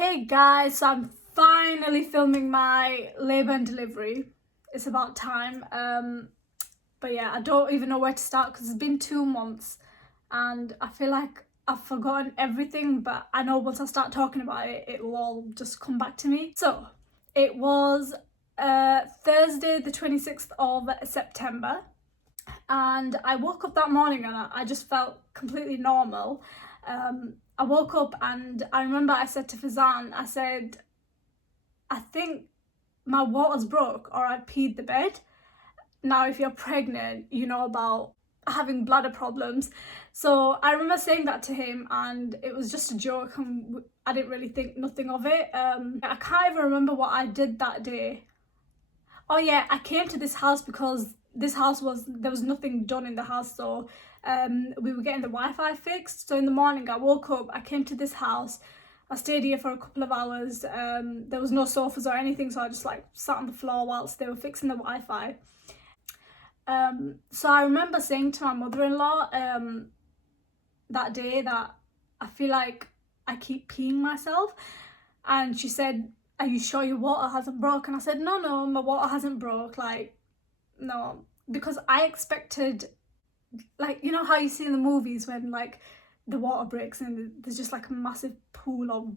Hey guys, so I'm finally filming my labour and delivery. It's about time. But yeah, I don't even know where to start because it's been 2 months and I feel like I've forgotten everything, but I know once I start talking about it, it will all just come back to me. So it was Thursday the 26th of September, and I woke up that morning and I just felt completely normal. I woke up and I remember I said to Fazan, I said, I think my water's broke or I peed the bed. Now, if you're pregnant, you know about having bladder problems. So I remember saying that to him and it was just a joke and I didn't really think nothing of it. I can't even remember what I did that day. Oh yeah, I came to this house because there was nothing done in the house, so we were getting the Wi-Fi fixed. So in the morning I woke up, I came to this house, I stayed here for a couple of hours. There was no sofas or anything, so I just like sat on the floor whilst they were fixing the Wi-Fi. So I remember saying to my mother-in-law that day that I feel like I keep peeing myself, and she said, are you sure your water hasn't broke? And I said, no, my water hasn't broke, like, no. Because I expected, like, you know how you see in the movies when like the water breaks and there's just like a massive pool of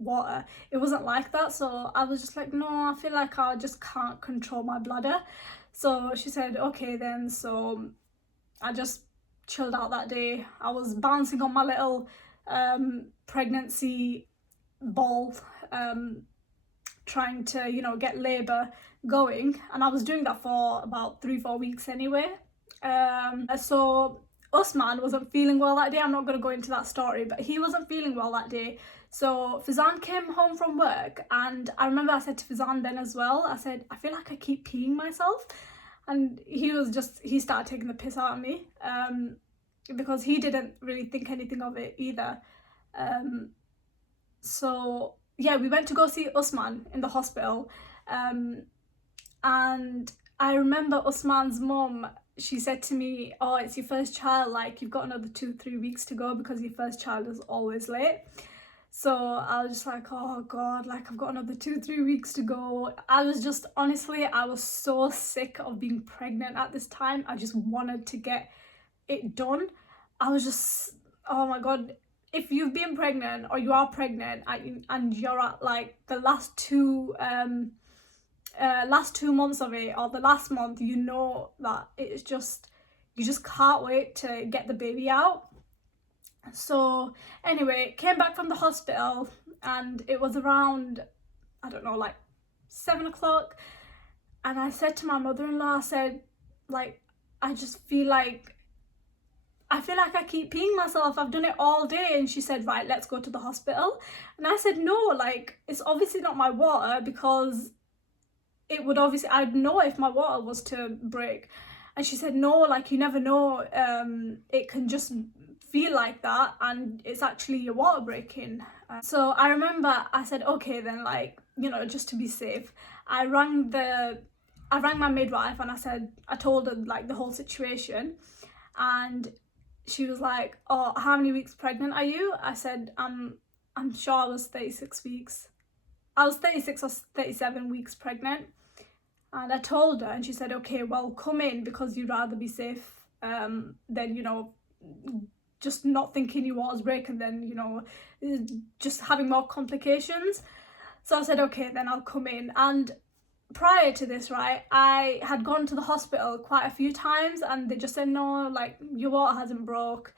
water. It wasn't like that, so I was just like, no, I feel like I just can't control my bladder. So she said, okay then. So I just chilled out that day. I was bouncing on my little pregnancy ball, trying to, you know, get labour going, and I was doing that for about 3-4 weeks anyway. So Usman wasn't feeling well that day. I'm not going to go into that story, but he wasn't feeling well that day. So Fazan came home from work, and I remember I said to Fazan then as well, I said, I feel like I keep peeing myself. And he started taking the piss out of me, because he didn't really think anything of it either. So yeah, we went to go see Usman in the hospital, and I remember Usman's mum, she said to me, oh, it's your first child, like you've got another 2-3 weeks to go because your first child is always late. So I was just like, oh god, like I've got another 2-3 weeks to go. I was just, honestly, I was so sick of being pregnant at this time. I just wanted to get it done. I was just, oh my god, if you've been pregnant or you are pregnant and you're at like the last two months of it, or the last month, you know that it's just, you just can't wait to get the baby out. So anyway, came back from the hospital and it was around, I don't know, like 7 o'clock, and I said to my mother-in-law, I said, like, I just feel like I keep peeing myself, I've done it all day. And she said, right, let's go to the hospital. And I said, no, like, it's obviously not my water, because it would obviously, I'd know if my water was to break. And she said, no, like, you never know, it can just feel like that and it's actually your water breaking. So I remember I said, okay then, like, you know, just to be safe, I rang my midwife and I told her like the whole situation, and she was like, oh, how many weeks pregnant are you? I said, I'm sure I was 36 weeks. I was 36 or 37 weeks pregnant. And I told her, and she said, okay, well, come in, because you'd rather be safe than, you know, just not thinking your water's breaking, then, you know, just having more complications. So I said, okay, then I'll come in. And prior to this, right, I had gone to the hospital quite a few times and they just said, no, like, your water hasn't broke.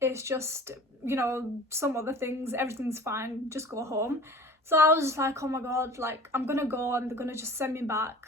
It's just, you know, some other things, everything's fine, just go home. So I was just like, oh my god, like, I'm gonna go and they're gonna just send me back.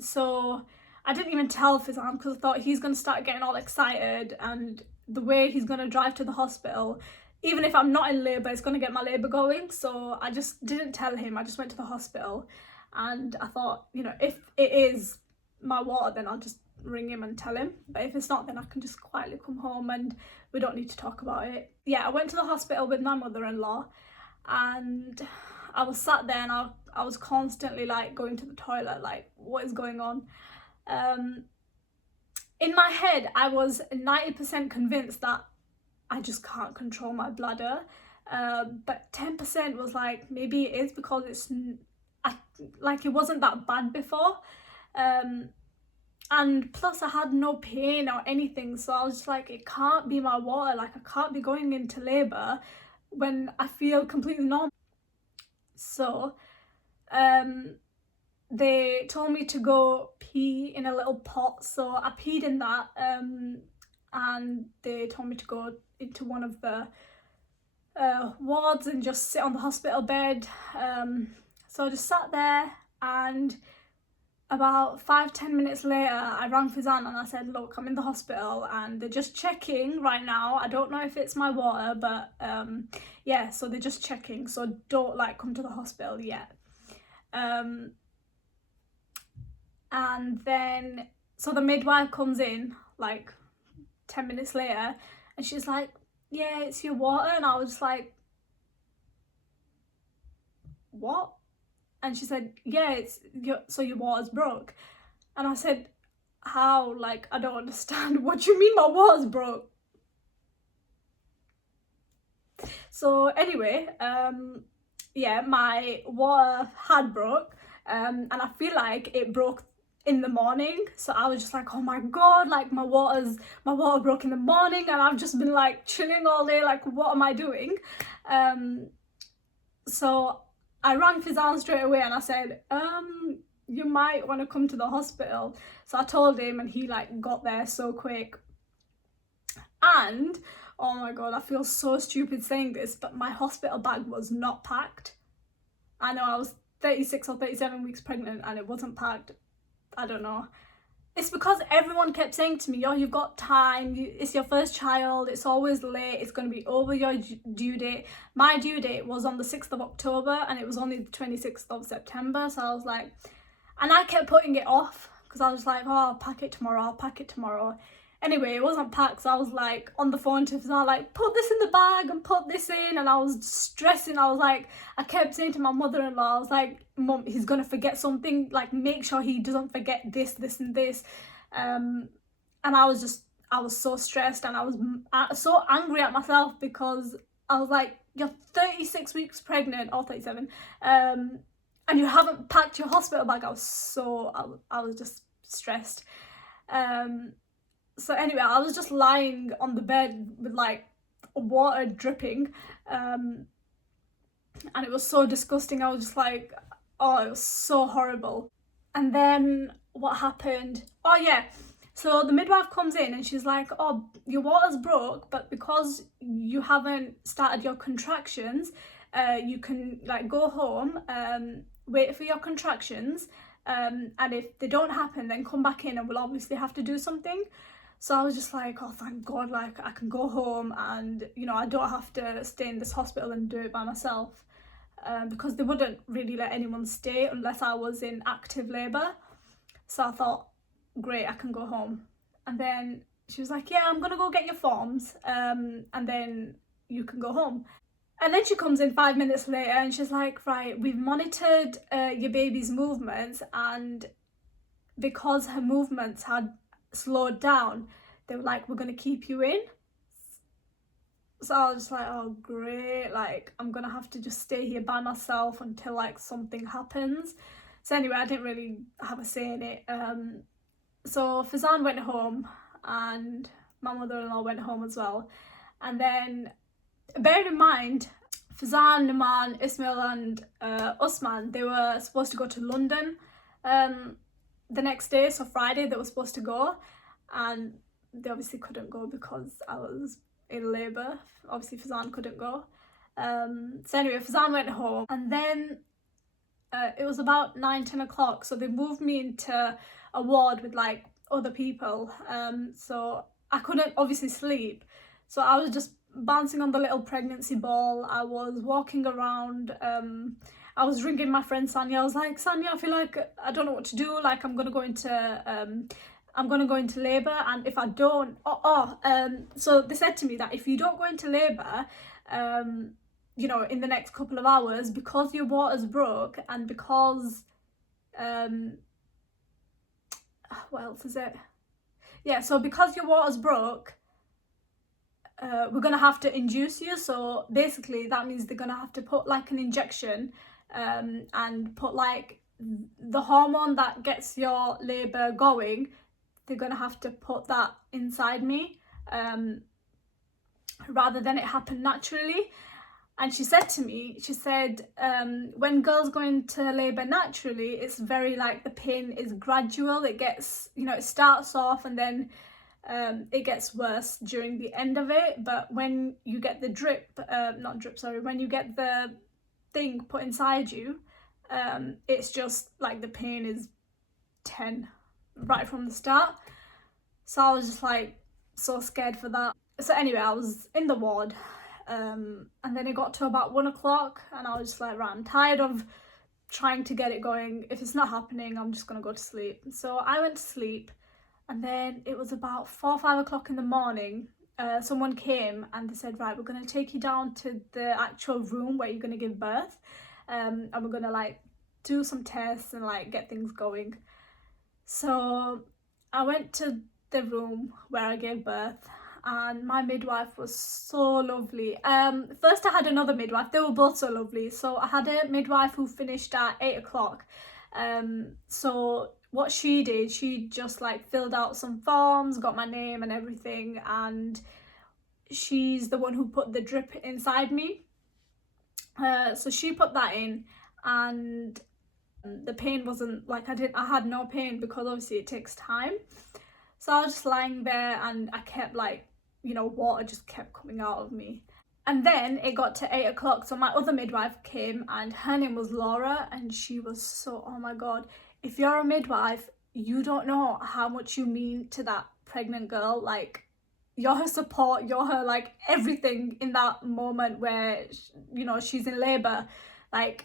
So I didn't even tell Fizan because I thought he's gonna start getting all excited, and the way he's gonna drive to the hospital, even if I'm not in labour, it's gonna get my labour going. So I just didn't tell him. I just went to the hospital, and I thought, you know, if it is my water, then I'll just ring him and tell him. But if it's not, then I can just quietly come home and we don't need to talk about it. Yeah, I went to the hospital with my mother-in-law, and I was sat there and I was constantly like going to the toilet, like, what is going on? In my head, I was 90% convinced that I just can't control my bladder. But 10% was like, maybe it is because like it wasn't that bad before. And plus I had no pain or anything, so I was just like, it can't be my water, like I can't be going into labour when I feel completely normal. So they told me to go pee in a little pot, so I peed in that, and they told me to go into one of the wards and just sit on the hospital bed. So I just sat there, and about 5-10 minutes later I rang Fizan and I said, look, I'm in the hospital and they're just checking right now. I don't know if it's my water, but yeah, so they're just checking, so don't like come to the hospital yet. And then so the midwife comes in like 10 minutes later and she's like, yeah, it's your water. And I was just like, what? And she said, yeah, it's your water's broke. And I said, how? Like, I don't understand. What do you mean my water's broke? So anyway, yeah, my water had broke, and I feel like it broke in the morning. So I was just like, oh my god, like my water broke in the morning, and I've just been like chilling all day, like what am I doing? So I rang Fizan straight away and I said, you might want to come to the hospital. So I told him and he like got there so quick. And oh my god, I feel so stupid saying this, but my hospital bag was not packed. I know I was 36 or 37 weeks pregnant and it wasn't packed. I don't know. It's because everyone kept saying to me, oh, you've got time, it's your first child, it's always late, it's going to be over your due date. My due date was on the 6th of October and it was only the 26th of September. So I was like, and I kept putting it off because I was like, oh, I'll pack it tomorrow. Anyway, it wasn't packed, so I was like on the phone to Fizan, like, put this in the bag and put this in, and I was stressing. I was like, I kept saying to my mother-in-law, I was like, Mum, he's gonna forget something, like make sure he doesn't forget this and this. And I was so stressed, and I was so angry at myself because I was like, you're 36 weeks pregnant, or 37, and you haven't packed your hospital bag. I was just stressed. So anyway, I was just lying on the bed with like water dripping, and it was so disgusting. I was just like, oh, it was so horrible. And then what happened? Oh yeah, so the midwife comes in and she's like, oh, your water's broke, but because you haven't started your contractions, you can like go home, wait for your contractions, and if they don't happen, then come back in and we'll obviously have to do something. So I was just like, oh, thank God, like I can go home and, you know, I don't have to stay in this hospital and do it by myself, because they wouldn't really let anyone stay unless I was in active labour. So I thought, great, I can go home. And then she was like, yeah, I'm going to go get your forms, and then you can go home. And then she comes in 5 minutes later and she's like, right, we've monitored your baby's movements, and because her movements had slowed down, they were like, we're going to keep you in. So I was just like, oh great, like I'm gonna have to just stay here by myself until like something happens. So anyway, I didn't really have a say in it. So Fizan went home and my mother-in-law went home as well. And then bear in mind, Fizan, Naman, Ismail and Usman, they were supposed to go to London the next day, so Friday they were supposed to go, and they obviously couldn't go because I was in labour. Obviously Fizan couldn't go. So anyway, Fizan went home, and then it was about 9-10 o'clock, so they moved me into a ward with like other people, so I couldn't obviously sleep, so I was just bouncing on the little pregnancy ball. I was walking around, I was ringing my friend Sanya. I was like, Sanya, I feel like I don't know what to do, like I'm gonna go into labour, and if I don't, so they said to me that if you don't go into labour, you know, in the next couple of hours, because your water's broke and because what else is it? Yeah, so because your water's broke, we're gonna have to induce you. So basically that means they're gonna have to put like an injection and put like the hormone that gets your labour going. They're gonna have to put that inside me rather than it happen naturally. And she said to me, she said, when girls go into labour naturally, it's very like the pain is gradual. It gets, you know, it starts off and then it gets worse during the end of it. But when you get the when you get the thing put inside you, it's just like the pain is 10 right from the start. So I was just like so scared for that. So anyway, I was in the ward. And then it got to about 1 o'clock and I was just like, right, I'm tired of trying to get it going. If it's not happening, I'm just gonna go to sleep. So I went to sleep, and then it was about 4 or 5 o'clock in the morning. Someone came and they said, right, we're gonna take you down to the actual room where you're gonna give birth, and we're gonna like do some tests and like get things going. So I went to the room where I gave birth, and my midwife was so lovely. First I had another midwife, they were both so lovely. So I had a midwife who finished at 8 o'clock. So what she did, she just like filled out some forms, got my name and everything, and she's the one who put the drip inside me. So she put that in, and the pain wasn't like, I had no pain because obviously it takes time. So I was just lying there and I kept like, you know, water just kept coming out of me. And then it got to 8 o'clock. So my other midwife came, and her name was Laura, and she was so, oh my God, if you're a midwife, you don't know how much you mean to that pregnant girl. Like, you're her support, you're her like everything in that moment where, you know, she's in labour. Like,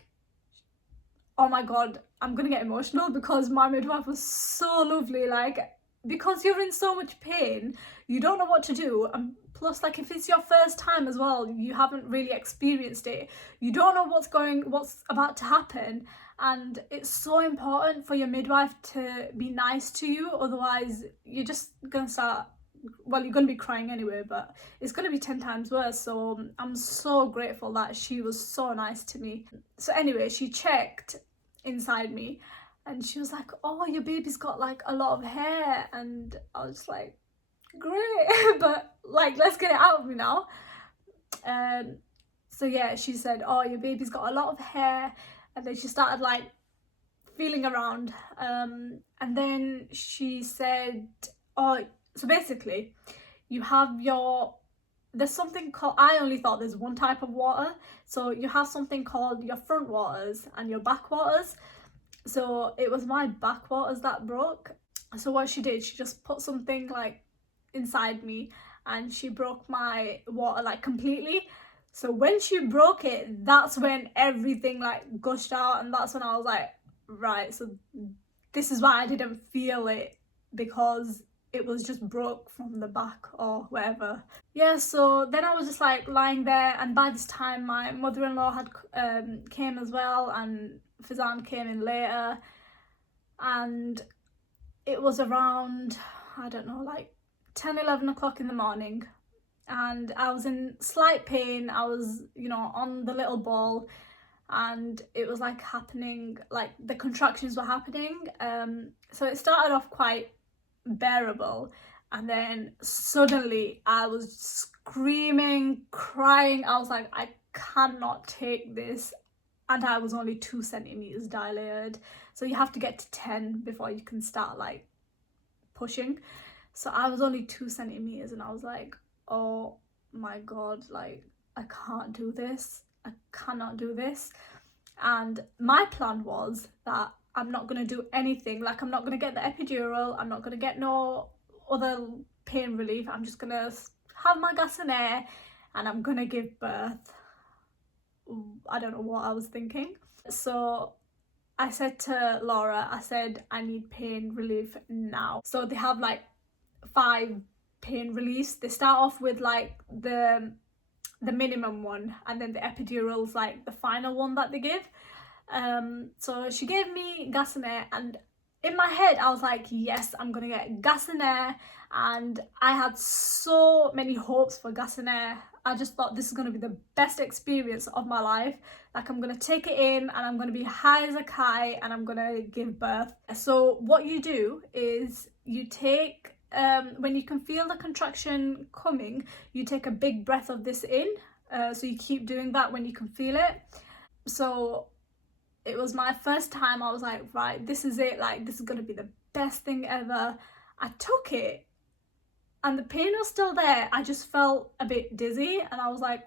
oh my God, I'm gonna get emotional because my midwife was so lovely. Like, because you're in so much pain, you don't know what to do, and plus like if it's your first time as well, you haven't really experienced it, you don't know what's about to happen, and it's so important for your midwife to be nice to you, otherwise you're just gonna start, well, you're gonna be crying anyway, but it's gonna be 10 times worse. So I'm so grateful that she was so nice to me. So anyway, she checked inside me and she was like, oh, your baby's got like a lot of hair. And I was like, great, but like, let's get it out of me now. So yeah, she said, oh, your baby's got a lot of hair. And then she started like feeling around. And then she said, oh, so basically you have there's something called, I only thought there's one type of water. So you have something called your front waters and your back waters. So it was my back waters that broke. So what she did, she just put something like inside me and she broke my water like completely. So when she broke it, that's when everything like gushed out, and that's when I was like, right, so this is why I didn't feel it, because it was just broke from the back or whatever. Yeah, so then I was just like lying there, and by this time my mother-in-law had came as well, and Fizan came in later, and it was around, I don't know, like 10-11 o'clock in the morning, and I was in slight pain. I was, you know, on the little ball, and it was like happening, like the contractions were happening. So it started off quite bearable, and then suddenly I was screaming, crying. I was like, I cannot take this. And I was only 2 centimeters dilated, so you have to get to 10 before you can start like pushing. So I was only 2 centimeters, and I was like, oh my God, like I can't do this, I cannot do this. And my plan was that I'm not going to do anything, like I'm not going to get the epidural, I'm not going to get no other pain relief, I'm just going to have my gas and air and I'm going to give birth. I don't know what I was thinking. So I said to Laura, I said, I need pain relief now. So they have like 5 pain reliefs. They start off with like the minimum one, and then the epidural's like the final one that they give. So she gave me gas and air, and in my head I was like, yes, I'm gonna get gas and air, and I had so many hopes for gas and air. I just thought this is gonna be the best experience of my life. Like, I'm gonna take it in and I'm gonna be high as a kite and I'm gonna give birth. So what you do is you take, when you can feel the contraction coming, you take a big breath of this in. So you keep doing that when you can feel it. So it was my first time. I was like, right, this is it, like this is gonna be the best thing ever. I took it and the pain was still there. I just felt a bit dizzy and I was like,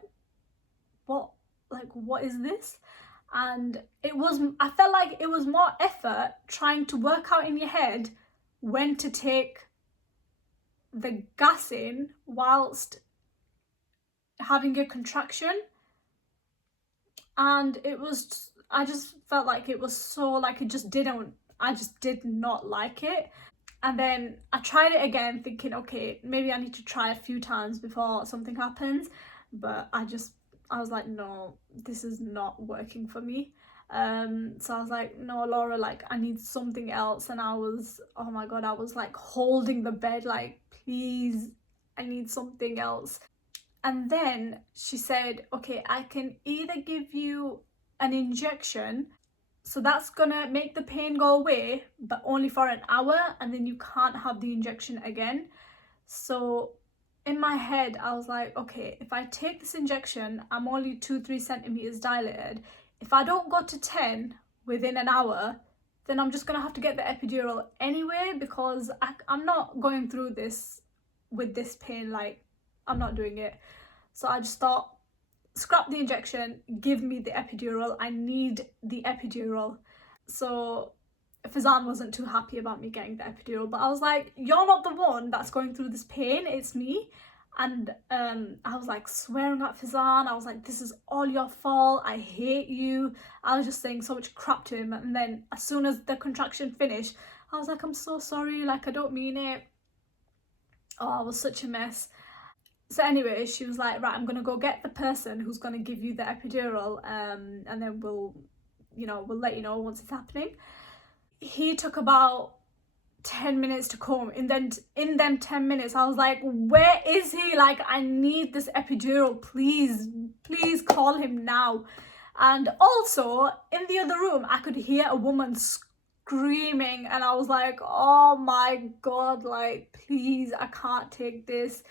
what is this? And I felt like it was more effort trying to work out in your head when to take the gas in whilst having a contraction. And I just felt like it was so, like, I just did not like it. And then I tried it again thinking, okay, maybe I need to try a few times before something happens. But I was like, no, this is not working for me. So I was like, no, Laura, like, I need something else. And I was, oh my God, I was like holding the bed, like, please, I need something else. And then she said, okay, I can either give you an injection, so that's gonna make the pain go away, but only for an hour, and then you can't have the injection again. So in my head, I was like, okay, if I take this injection, I'm only 2-3 centimeters dilated. If I don't go to 10 within an hour, then I'm just gonna have to get the epidural anyway, because I'm not going through this with this pain. Like, I'm not doing it. So I just thought, scrap the injection, give me the epidural. I need the epidural. So Fazan wasn't too happy about me getting the epidural, but I was like, you're not the one that's going through this pain, it's me. And I was like swearing at Fazan. I was like, this is all your fault, I hate you. I was just saying so much crap to him. And then as soon as the contraction finished, I was like, I'm so sorry, like, I don't mean it. Oh, I was such a mess. So anyway, she was like, right, I'm gonna go get the person who's gonna give you the epidural, and then we'll let you know once it's happening. He took about 10 minutes to come. In them 10 minutes, I was like, where is he? Like, I need this epidural, please call him now. And also in the other room, I could hear a woman screaming, and I was like, oh my God, like, please, I can't take this.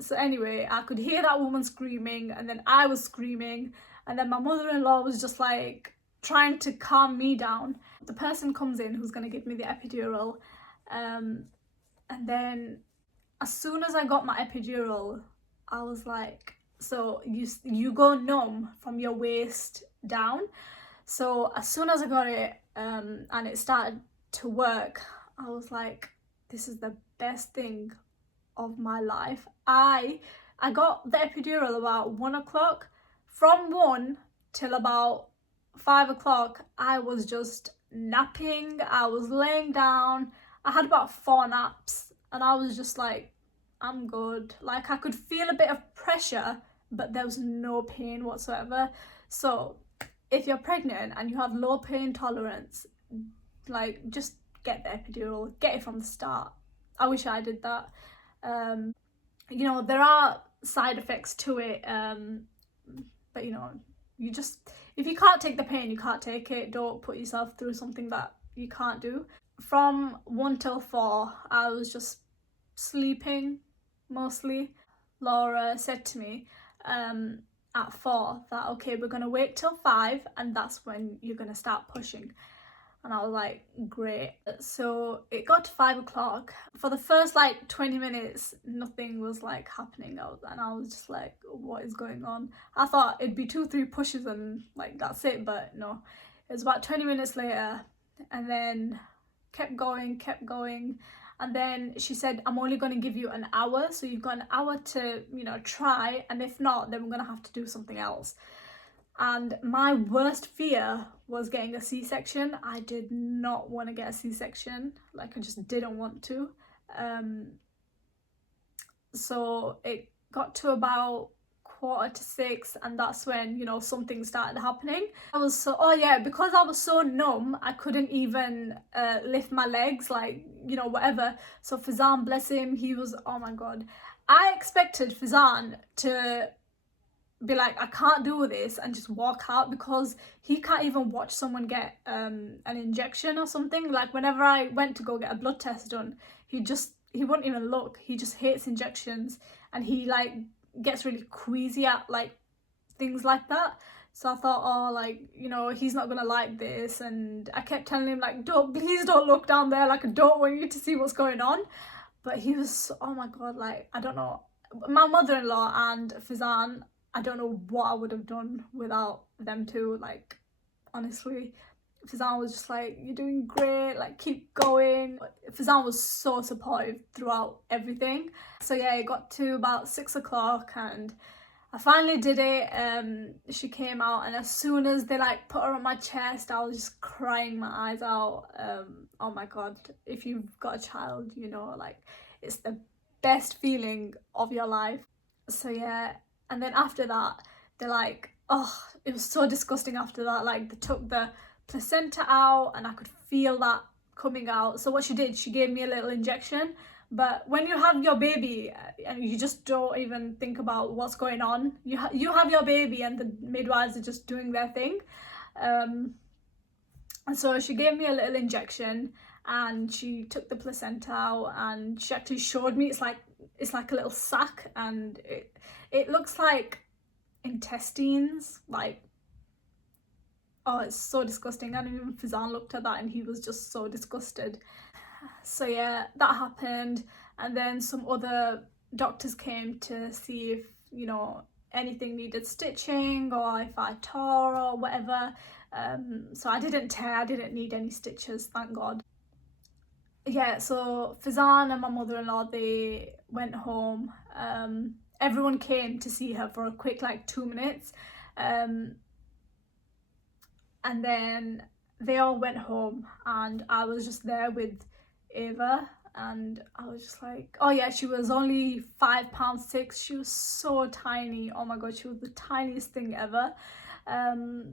So anyway, I could hear that woman screaming, and then I was screaming, and then my mother-in-law was just like trying to calm me down. The person comes in who's going to give me the epidural, and then as soon as I got my epidural, I was like, so you go numb from your waist down. So as soon as I got it, and it started to work, I was like, this is the best thing of my life. I got the epidural about 1 o'clock. From 1 till about 5 o'clock, I was just napping. I was laying down. I had about 4 naps, and I was just like, I'm good. Like, I could feel a bit of pressure, but there was no pain whatsoever. So if you're pregnant and you have low pain tolerance, like, just get the epidural, get it from the start. I wish I did that. There are side effects to it, but you just, if you can't take the pain, you can't take it. Don't put yourself through something that you can't do. From 1 till 4, I was just sleeping mostly. Laura said to me at 4 that, okay, we're gonna wait till 5 and that's when you're gonna start pushing. And I was like, great. So it got to 5 o'clock. For the first 20 minutes, nothing was happening. And I was just like, what is going on? I thought it'd be 2-3 pushes and that's it, but no. It was about 20 minutes later, and then kept going. And then she said, I'm only going to give you an hour. So you've got an hour to, try. And if not, then we're going to have to do something else. And my worst fear was getting a C-section. I did not want to get a C-section. I just didn't want to. So it got to about 5:45, and that's when, you know, something started happening. I was so, oh yeah, because I was so numb, I couldn't even lift my legs, like, you know, whatever. So Fazan, bless him, he was, oh my god, I expected Fazan to be like, I can't do this, and just walk out, because he can't even watch someone get an injection or something. Like, whenever I went to go get a blood test done, he wouldn't even look. He just hates injections, and he like gets really queasy at like things like that. So I thought, oh, like, you know, he's not gonna like this, and I kept telling him like, please don't look down there, like I don't want you to see what's going on. But he was, oh my god, like, I don't know, my mother-in-law and Fazan, I don't know what I would have done without them two. Like, honestly, Fazan was just like, you're doing great, like, keep going. Fazan was so supportive throughout everything. So yeah, it got to about 6 o'clock and I finally did it. She came out, and as soon as they like put her on my chest, I was just crying my eyes out. Oh my god, if you've got a child, you know, like, it's the best feeling of your life. So yeah, and then after that, they're like, oh, it was so disgusting after that. Like, they took the placenta out and I could feel that coming out. So what she did, she gave me a little injection. But when you have your baby and you just don't even think about what's going on, you have your baby and the midwives are just doing their thing. And so she gave me a little injection and she took the placenta out, and she actually showed me, it's like a little sac, and it looks like intestines, like, oh, it's so disgusting. And even Fazan looked at that and he was just so disgusted. So yeah, that happened, and then some other doctors came to see if, you know, anything needed stitching or if I tore or whatever. So I didn't tear, I didn't need any stitches, thank god. Yeah, so Fazan and my mother-in-law, they went home. Everyone came to see her for a quick like 2 minutes, and then they all went home and I was just there with Ava, and I was just like, oh yeah, she was only 5 pounds 6. She was so tiny. Oh my god, she was the tiniest thing ever.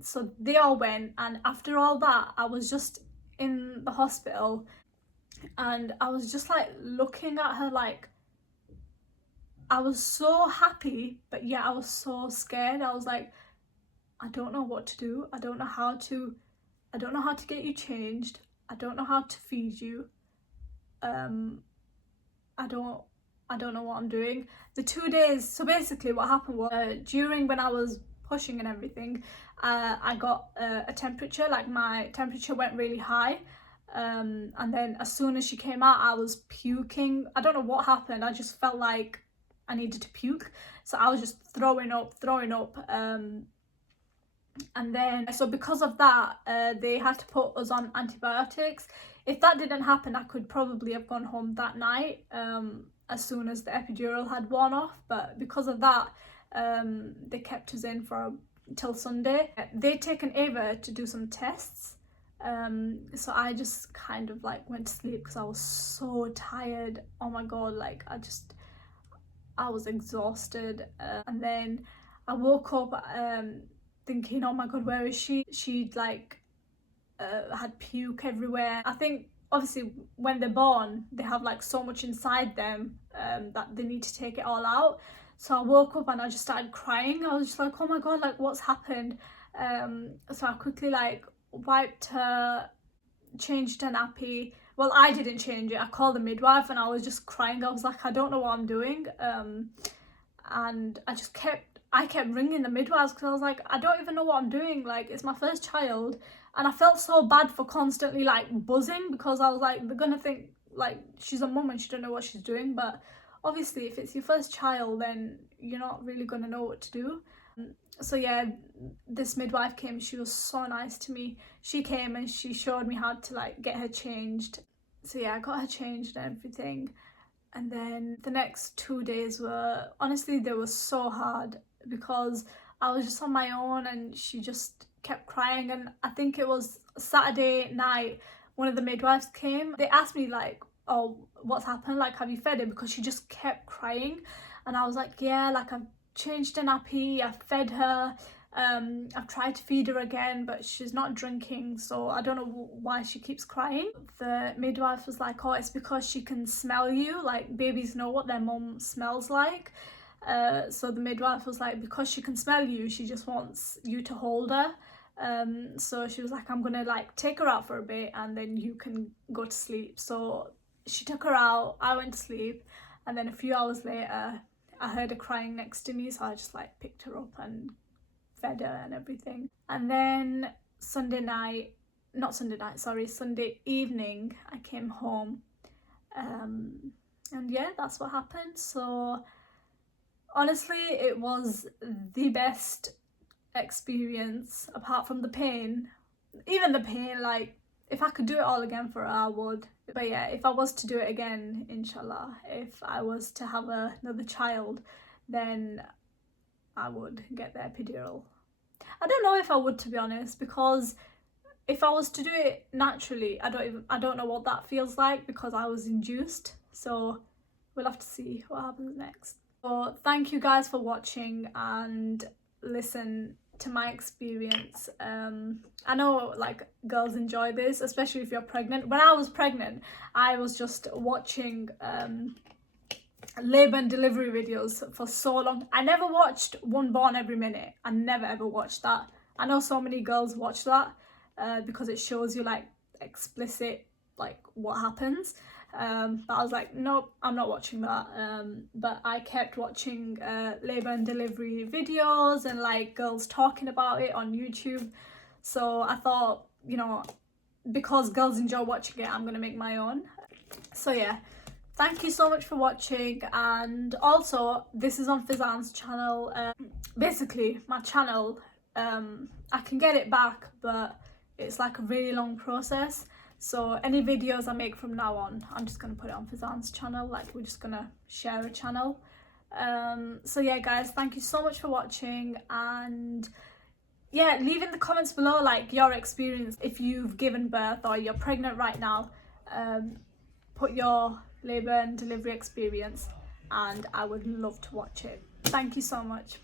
So they all went, and after all that, I was just in the hospital and I was just like looking at her, like, I was so happy, but yeah, I was so scared. I was like, I don't know what to do. I don't know how to get you changed. I don't know how to feed you. I don't know what I'm doing. The 2 days, so basically what happened was, during when I was pushing and everything, I got a temperature, like my temperature went really high, and then as soon as she came out, I was puking. I don't know what happened, I just felt like I needed to puke, so I was just throwing up, and then, so because of that, they had to put us on antibiotics. If that didn't happen, I could probably have gone home that night, as soon as the epidural had worn off. But because of that, they kept us in for till Sunday. They'd taken Ava to do some tests, so I just kind of like went to sleep because I was so tired. Oh my god, like, I was exhausted, and then I woke up thinking, oh my god, where is she? She'd like had puke everywhere. I think obviously when they're born, they have like so much inside them that they need to take it all out. So I woke up and I just started crying. I was just like, oh my god, like, what's happened? So I quickly like wiped her, changed her nappy. Well, I didn't change it, I called the midwife, and I was just crying. I was like, I don't know what I'm doing, and I kept ringing the midwives because I was like, I don't even know what I'm doing, like, it's my first child. And I felt so bad for constantly like buzzing, because I was like, they're gonna think like she's a mum and she don't know what she's doing. But obviously if it's your first child, then you're not really gonna know what to do. So yeah, this midwife came, she was so nice to me. She came and she showed me how to like get her changed. So yeah, I got her changed and everything. And then the next 2 days were, honestly, they were so hard because I was just on my own and she just kept crying. And I think it was Saturday night, one of the midwives came. They asked me like, oh, what's happened? Like, have you fed her? Because she just kept crying. And I was like, yeah, like, I've changed a nappy, I've fed her, I've tried to feed her again, but she's not drinking, so I don't know why she keeps crying. The midwife was like, oh, it's because she can smell you, like babies know what their mum smells like. So the midwife was like, because she can smell you, she just wants you to hold her. So she was like, I'm gonna like take her out for a bit and then you can go to sleep. So she took her out, I went to sleep, and then a few hours later I heard her crying next to me, so I just like picked her up and fed her and everything. And then Sunday evening I came home, and yeah, that's what happened. So honestly, it was the best experience apart from the pain. Even the pain, like if I could do it all again for her, I would. But yeah, if I was to do it again, inshallah, if I was to have another child, then I would get the epidural. I don't know if I would, to be honest, because if I was to do it naturally, I don't know what that feels like because I was induced. So we'll have to see what happens next. So thank you guys for watching and listen to my experience. I know like girls enjoy this, especially if you're pregnant. When I was pregnant, I was just watching labour and delivery videos for so long. I never watched One Born Every Minute. I never ever watched that. I know so many girls watch that because it shows you like explicit like what happens. But I was like, nope, I'm not watching that. But I kept watching labour and delivery videos and like girls talking about it on YouTube. So I thought, you know, because girls enjoy watching it, I'm gonna make my own. So yeah, thank you so much for watching. And also, this is on Fizan's channel. Basically, my channel, I can get it back, but it's like a really long process. So any videos I make from now on, I'm just going to put it on Fizan's channel, like we're just going to share a channel. So yeah guys, thank you so much for watching, and yeah, leave in the comments below like your experience if you've given birth or you're pregnant right now. Put your labour and delivery experience and I would love to watch it. Thank you so much.